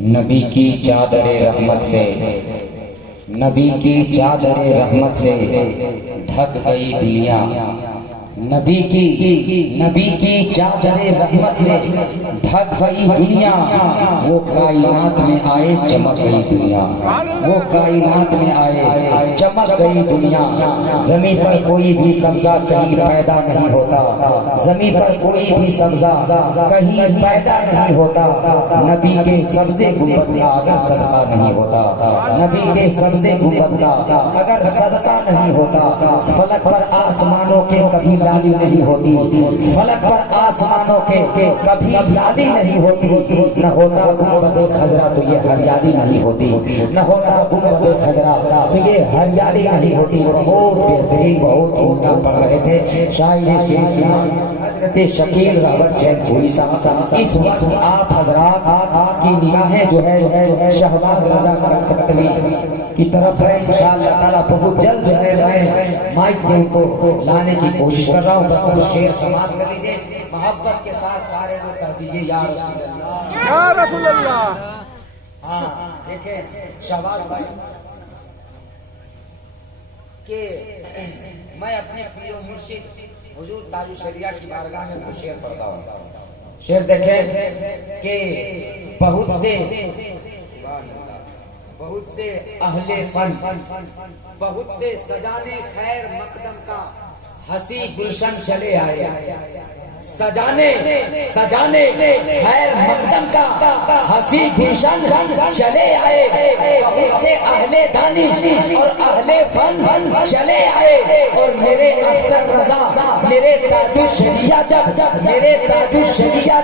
نبی کی چادر رحمت سے، نبی کی چادر رحمت سے ڈھک گئی دنیا، نبی کی چادر رحمت سے ڈھک گئی دنیا، وہ کائنات میں آئے چمک گئی دنیا، وہ کائنات میں آئے چمک گئی دنیا۔ زمین پر کوئی بھی سبزہ کہیں پیدا نہیں ہوتا، زمین پر کوئی بھی سبزہ کہیں پیدا نہیں ہوتا، نبی کے سبزے گنبد کا اگر صدقہ نہیں ہوتا، نبی کے سبزے گنبد کا اگر صدقہ نہیں ہوتا، فلک پر آسمانوں کے کبھی لادی نہیں ہوتی، فلک پر آسمانوں کے کبھی لادی نہیں ہوتی، نہ ہوتا گنبد خضرا تو یہ ہریالی نہیں ہوتی، نہ ہوتا گنبد خضرا تو یہ ہریالی نہیں ہوتی۔ بہت بہترین، بہت عمدہ پڑھ رہے تھے شاعر حضرت شکیل راوت چین پوری صاحب۔ اس وقت آپ حضرات کی نگاہیں جو ہے شہباز رضا کلکتوی کی طرف ہے، انشاءاللہ تعالیٰ بہت جلد جو ہے میں مائک پہ ان کو لانے کی کوشش کر رہا ہوں۔ بس وہ شعر سماعت کر لیجئے، محبت کے ساتھ سارے لوگ کہہ دیجئے یا رسول اللہ، یا رسول اللہ۔ ہاں دیکھیں شہباز بھائی کہ میں اپنے پیر و مرشد حضور تاج الشریعہ کی بارگاہ میں کچھ شعر پڑھتا ہوں۔ شعر دیکھیں کہ بہت سے اہل فن، بہت سے سجانے خیر مقدم کا ہنسی گلشن چلے آئے، سجانے خیر مقدم کا ہنسی گلشن چلے آئے، بہت سے اہل دانش اور اہل فن چلے آئے، اور میرے اختر رضا میرے تاج الشریعہ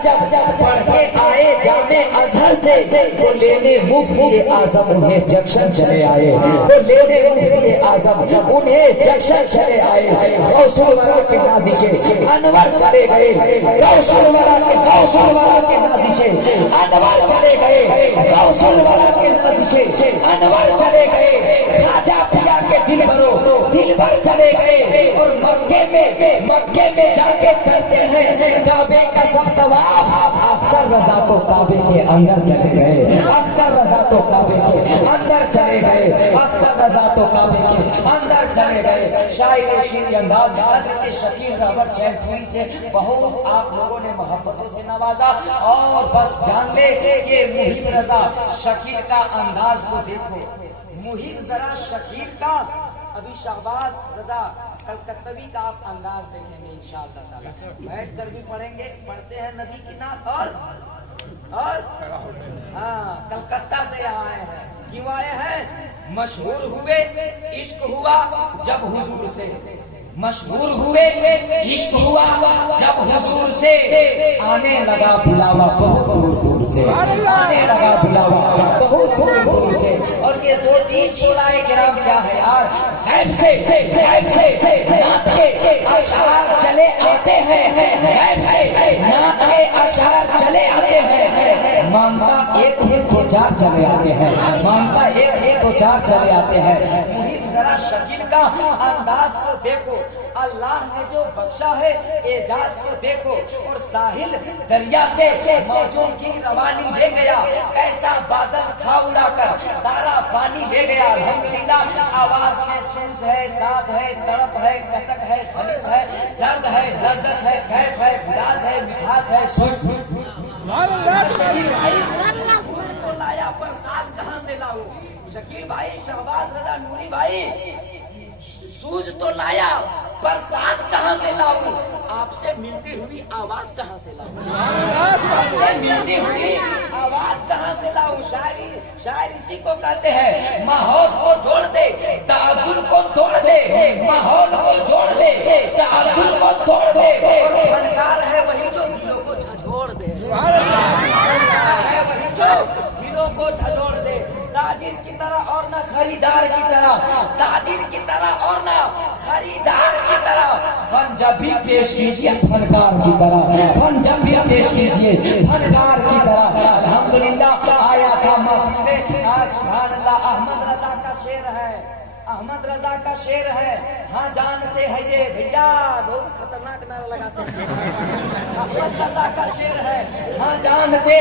جب پڑھ کے آئے جامع ازہر سے، تو لینے مفتی اعظم انہیں جنکشن چلے آئے، تو لینے مفتی اعظم انہیں جنکشن چلے آئے، غوث الورا کے نازش انور چلے گئے، غوث الورا کے نازش انور چلے گئے، غوث الورا کے نازش انور چلے گئے، خواجہ پیا کے دل بھر چلے گئے، اور مکے میں جا کے کرتے ہیں کعبے کا سب طواف۔ اختر رضا تو کعبے کے اندر چلے گئے، اختر رضا تو کعبے کے اندر چلے گئے، اختر رضا تو کعبے کے اندر چلے گئے۔ شاعر شیریں انداز حضرت شکیل راوت چین پوری سے بہت آپ لوگوں نے محبتوں سے نوازا، اور بس جان لے کہ محب رضا شکیل کا انداز تو دیکھو، محب ذرا شکیل کا، ابھی شہباز رضا کلکتوی کا آپ انداز دیکھیں گے انشاءاللہ تعالی، بیٹھ کر بھی پڑھیں گے، پڑھتے ہیں نبی کی نعت، اور ہاں کلکتہ سے یہاں آئے ہیں، کیوں آئے ہیں؟ مشہور ہوئے عشق ہوا جب حضور سے، مشہور ہوئے عشق ہوا جب حضور سے، آنے لگا بلاوا بہت دور دور سے، آنے لگا بلاوا بہت دور دور سے۔ اور یہ دو تین شعراء کرام کیا ہے یار، غیب سے نعت کے اشعار چلے آتے ہیں، غیب سے نعت کے اشعار چلے آتے ہیں، مانگتا ایک ہے تو چار چلے آتے ہیں، مانگتا ایک ہے تو چار چلے آتے ہیں۔ محب ذرا شکیل کا انداز تو دیکھو، اللہ نے جو بخشا ہے اعجاز تو دیکھو، اور ساحل دریا سے موجوں کی روانی لے گیا، ایسا بادل تھا اڑا کر سارا پانی لے گیا۔ الحمدللہ آواز میں سوز ہے، ساز ہے، تڑپ ہے، کسک ہے، خلص ہے، درد ہے، لذت ہے، کیف ہے، گلاس ہے، مٹھاس ہے، سوز تو لایا پر ساز کہاں سے لاؤ؟ شکیل بھائی، شہباز رضا نوری بھائی، سوز تو لایا پر ساز کہاں سے لاؤں؟ آپ سے ملتی ہوئی آواز کہاں سے لاؤں؟ آپ سے ملتی ہوئی آواز کہاں سے لاؤں؟ شاعر اسی کو کہتے ہیں، ماحول کو جوڑ دے تعادل کو توڑ دے، ماحول کو جوڑ دے تعادل کو توڑ دے، اور فنکار ہے وہی جو دلوں کو جھنجھوڑ دے، فنکار ہے وہی جو دلوں کو جھنجھوڑ دے۔ تاجر کی طرح اور نہ خریدار کی طرح، تاجر کی طرح اور نہ خریدار کی طرح، فن جب بھی پیش کیجئے فنکار کی طرح، فن جب بھی پیش کیجئے فنکار کی طرح۔ الحمدللہ آیا تھا محفل میں، سبحان اللہ، احمد رضا کا شعر ہے، احمد رضا کا شعر ہے، ہاں جانتے ہیں یہ بھیا، بہت خطرناک نعرہ لگاتے ہیں، احمد رضا کا شعر ہے، ہاں جانتے